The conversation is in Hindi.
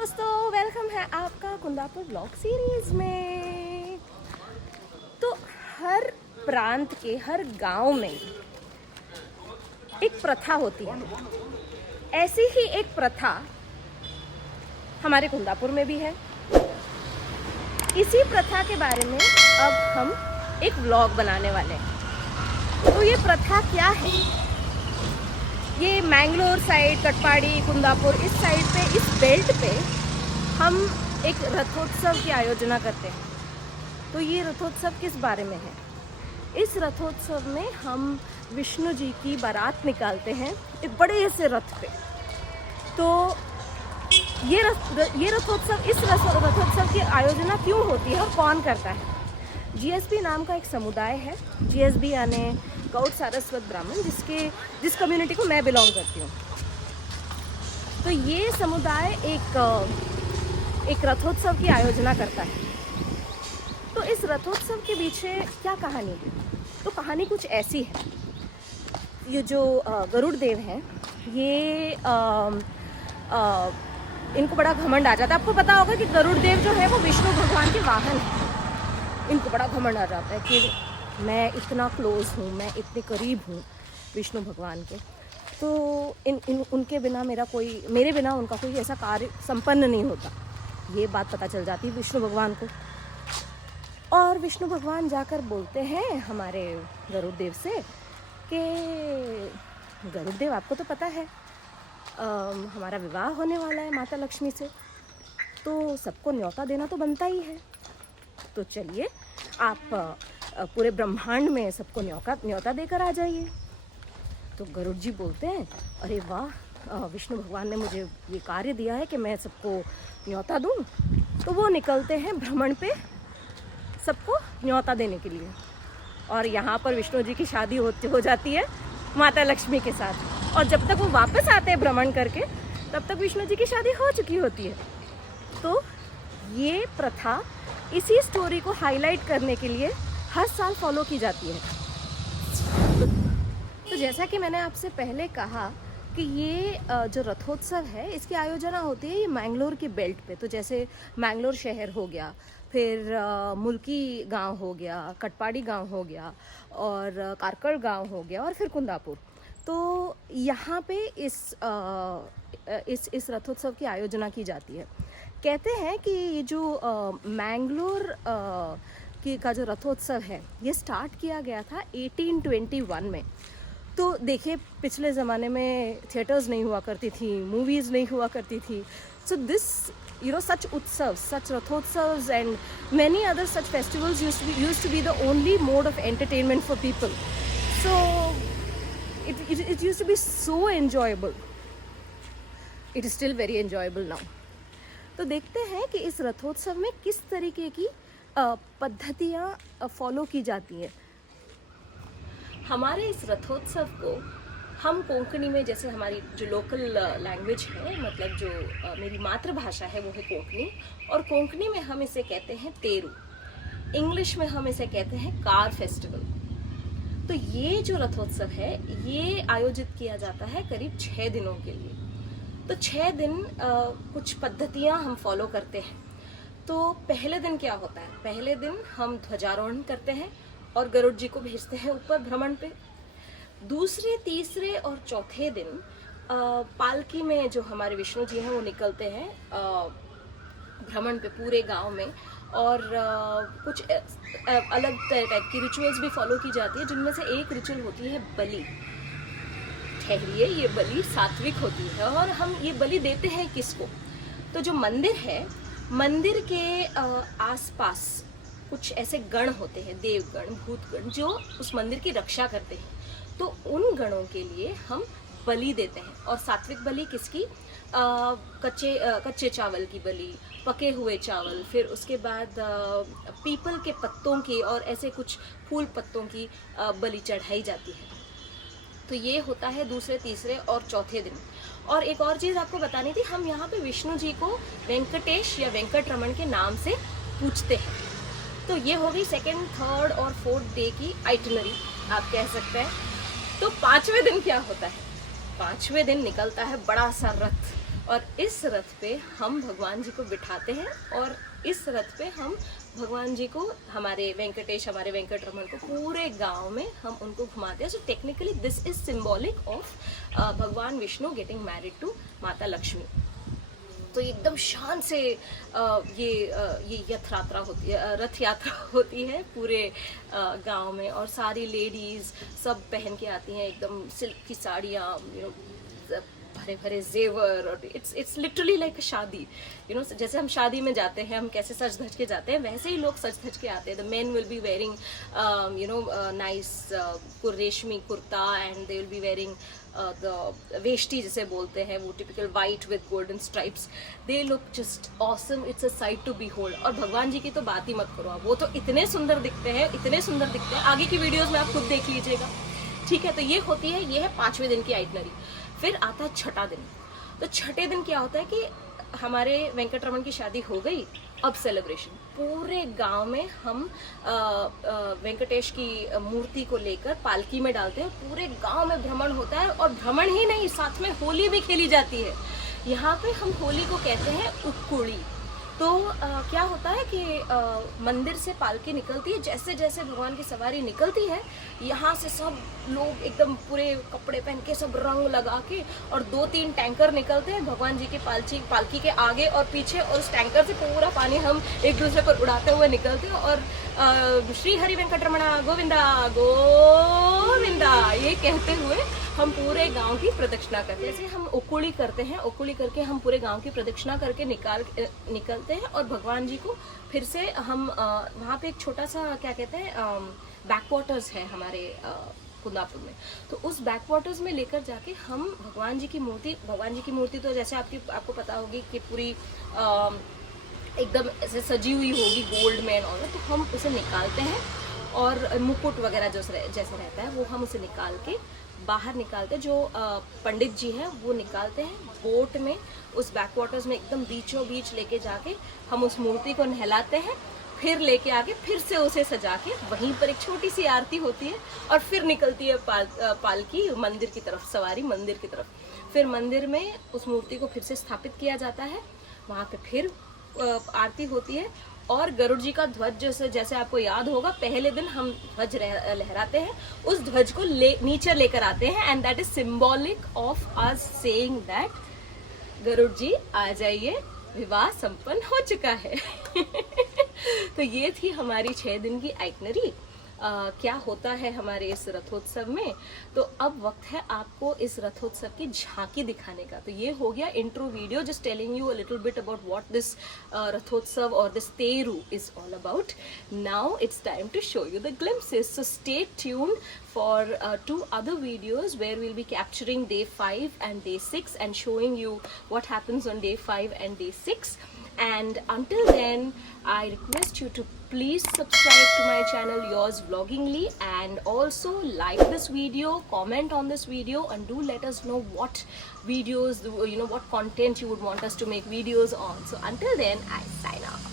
दोस्तों, वेलकम है आपका कुंदापुर ब्लॉग सीरीज में। तो हर प्रांत के हर गांव में एक प्रथा होती है। ऐसी ही एक प्रथा हमारे कुंदापुर में भी है। इसी प्रथा के बारे में अब हम एक व्लॉग बनाने वाले हैं। तो ये प्रथा क्या है? ये मैंगलोर साइड, कटपाड़ी, कुंदापुर, इस साइड पे, इस बेल्ट पे हम एक रथोत्सव की आयोजना करते हैं। तो ये रथोत्सव किस बारे में है? इस रथोत्सव में हम विष्णु जी की बारात निकालते हैं एक बड़े से रथ पे। तो ये रथोत्सव, इस रथोत्सव की आयोजना क्यों होती है और कौन करता है? जीएसबी नाम का एक समुदाय है। जीएसबी यानी गौड़ सारस्वत ब्राह्मण, जिस कम्युनिटी को मैं बिलोंग करती हूँ। तो ये समुदाय एक रथोत्सव की आयोजना करता है। तो इस रथोत्सव के पीछे क्या कहानी है? तो कहानी कुछ ऐसी है। ये जो गरुड़ देव हैं, ये इनको बड़ा घमंड आ जाता है। आपको पता होगा कि गरुड़ देव जो है वो विष्णु भगवान के वाहन है। इनको बड़ा घमंड आ जाता है कि मैं इतना क्लोज हूँ, मैं इतने करीब हूँ विष्णु भगवान के, तो उनके बिना मेरे बिना उनका कोई ऐसा कार्य संपन्न नहीं होता। ये बात पता चल जाती है विष्णु भगवान को। और विष्णु भगवान जाकर बोलते हैं हमारे गरुड़ देव से कि गरुड़ देव, आपको तो पता है हमारा विवाह होने वाला है माता लक्ष्मी से, तो सबको न्योता देना तो बनता ही है। तो चलिए, आप पूरे ब्रह्मांड में सबको न्योता देकर आ जाइए। तो गरुड़ जी बोलते हैं, अरे वाह, विष्णु भगवान ने मुझे ये कार्य दिया है कि मैं सबको न्योता दूं। तो वो निकलते हैं भ्रमण पे सबको न्योता देने के लिए। और यहाँ पर विष्णु जी की शादी हो जाती है माता लक्ष्मी के साथ। और जब तक वो वापस आते हैं भ्रमण करके, तब तक विष्णु जी की शादी हो चुकी होती है। तो ये प्रथा इसी स्टोरी को हाईलाइट करने के लिए हर साल फॉलो की जाती है। तो जैसा कि मैंने आपसे पहले कहा कि ये जो रथोत्सव है, इसकी आयोजना होती है ये मैंगलोर की बेल्ट पे। तो जैसे मैंगलोर शहर हो गया, फिर मुल्की गांव हो गया, कटपाड़ी गांव हो गया, और कारकड़ गांव हो गया, और फिर कुंदापुर। तो यहाँ पे इस रथोत्सव की आयोजना की जाती है। कहते हैं कि ये जो मैंगलोर का जो रथोत्सव है, ये स्टार्ट किया गया था 1821 में। तो देखिए, पिछले ज़माने में थिएटर्स नहीं हुआ करती थी, मूवीज़ नहीं हुआ करती थी। सो दिस such उत्सव, such रथोत्सव्स and many other such festivals used to be the only mode of entertainment for people. So it used to be so enjoyable. It is still very enjoyable now. तो देखते हैं कि इस रथोत्सव में किस तरीके की पद्धतियाँ फॉलो की जाती हैं। हमारे इस रथोत्सव को हम कोंकणी में, जैसे हमारी जो लोकल लैंग्वेज है, मतलब जो मेरी मातृभाषा है वो है कोंकणी, और कोंकणी में हम इसे कहते हैं तेरू। इंग्लिश में हम इसे कहते हैं कार फेस्टिवल। तो ये जो रथोत्सव है, ये आयोजित किया जाता है करीब 6 दिनों के लिए। तो 6 दिन कुछ पद्धतियाँ हम फॉलो करते हैं। तो पहले दिन क्या होता है? पहले दिन हम ध्वजारोहण करते हैं और गरुड़ जी को भेजते हैं ऊपर भ्रमण पे। दूसरे, तीसरे और चौथे दिन पालकी में जो हमारे विष्णु जी हैं वो निकलते हैं भ्रमण पे पूरे गांव में। और कुछ अलग टाइप की रिचुअल्स भी फॉलो की जाती है, जिनमें से एक रिचुअल होती है बलि। ठहरिए, ये बलि सात्विक होती है। और हम ये बलि देते हैं किसको? तो जो मंदिर है, मंदिर के आसपास कुछ ऐसे गण होते हैं, देवगण, भूतगण, जो उस मंदिर की रक्षा करते हैं। तो उन गणों के लिए हम बलि देते हैं। और सात्विक बलि किसकी? कच्चे चावल की बलि, पके हुए चावल, फिर उसके बाद पीपल के पत्तों की और ऐसे कुछ फूल पत्तों की बलि चढ़ाई जाती है। तो ये होता है दूसरे, तीसरे और चौथे दिन। और एक और चीज़ आपको बतानी थी, हम यहाँ पे विष्णु जी को वेंकटेश या वेंकटरमण के नाम से पूजते हैं। तो ये हो गई 2nd, 3rd और 4th डे की आइटिनरी, आप कह सकते हैं। तो 5वें दिन क्या होता है? 5वें दिन निकलता है बड़ा सा रथ, और इस रथ पे हम भगवान जी को बिठाते हैं और इस रथ पे हम भगवान जी को, हमारे वेंकटेश, हमारे वेंकटरमन को पूरे गांव में हम उनको घुमाते हैं। So technically this is symbolic of भगवान विष्णु गेटिंग मैरिड टू माता लक्ष्मी। तो एकदम शान से ये रथ यात्रा होती है पूरे गांव में, और सारी लेडीज सब पहन के आती हैं एकदम सिल्क की साड़ियाँ, भरे भरे जेवर, और इट्स लिटरली लाइक अ शादी, जैसे हम शादी में जाते हैं, हम कैसे सज धज के जाते हैं, वैसे ही लोग सज धज के आते हैं। The men will be wearing nice रेशमी kurta, and they will be wearing the veshti जिसे बोलते हैं, वो typical white with golden stripes. They look just awesome, it's a sight to behold. और भगवान जी की तो बात ही मत करो आप, वो तो इतने सुंदर दिखते हैं, इतने सुंदर दिखते हैं। आगे की वीडियोस में आप खुद देख लीजिएगा, ठीक है। तो ये होती है, ये है 5वें दिन की आइटनरी। फिर आता है छठा दिन। तो छठे दिन क्या होता है कि हमारे वेंकटरमन की शादी हो गई, अब सेलिब्रेशन पूरे गांव में हम वेंकटेश की मूर्ति को लेकर पालकी में डालते हैं, पूरे गांव में भ्रमण होता है। और भ्रमण ही नहीं, साथ में होली भी खेली जाती है। यहाँ पे हम होली को कहते हैं उक्कुड़ी। तो क्या होता है कि मंदिर से पालकी निकलती है, जैसे जैसे भगवान की सवारी निकलती है, यहाँ से सब लोग एकदम पूरे कपड़े पहन के, सब रंग लगा के, और 2-3 टैंकर निकलते हैं भगवान जी के पालकी के आगे और पीछे, और उस टैंकर से पूरा पानी हम एक दूसरे पर उड़ाते हुए निकलते हैं, और श्री हरि वेंकटरमणा गोविंदा गोविंदा ये कहते हुए हम पूरे गांव की प्रदक्षिणा करते हैं। जैसे हम उकुड़ी करते हैं, उकुड़ी करके हम पूरे गांव की प्रदक्षिणा करके निकलते हैं, और भगवान जी को फिर से हम वहाँ पे एक छोटा सा क्या कहते हैं बैकवाटर्स है हमारे कुंदापुर में, तो उस बैकवाटर्स में लेकर जाके हम भगवान जी की मूर्ति तो जैसे आपको पता होगी कि पूरी एकदम ऐसे सजी हुई होगी गोल्ड में और, तो हम उसे निकालते हैं, और मुकुट वगैरह जैसे रहता है वो हम उसे निकाल के बाहर निकालते हैं। जो पंडित जी हैं वो निकालते हैं बोट में, उस बैकवाटर्स में एकदम बीचों बीच लेके जाके हम उस मूर्ति को नहलाते हैं, फिर लेके आके फिर से उसे सजा के वहीं पर एक छोटी सी आरती होती है, और फिर निकलती है पालकी मंदिर की तरफ, सवारी मंदिर की तरफ। फिर मंदिर में उस मूर्ति को फिर से स्थापित किया जाता है, वहाँ पे फिर आरती होती है, और गरुड़ जी का ध्वज जैसे आपको याद होगा, पहले दिन हम ध्वज लहराते हैं, उस ध्वज को नीचे लेकर आते हैं, and that is symbolic of us saying that Garuda ji आ जाइए, विवाह संपन्न हो चुका है। तो ये थी हमारी 6 दिन की आइटनरी। क्या होता है हमारे इस रथोत्सव में। तो अब वक्त है आपको इस रथोत्सव की झांकी दिखाने का। तो ये हो गया intro video, just telling you a little bit about what this Rathotsava और this Teru is all about. Now it's time to show you the glimpses. So stay tuned for 2 other videos where we'll be capturing day 5 and day 6 and showing you what happens on day 5 and day 6. And until then, I request you to please subscribe to my channel Yours Vloggingly, and also like this video, comment on this video, and do let us know what videos, what content you would want us to make videos on. So until then, I sign off.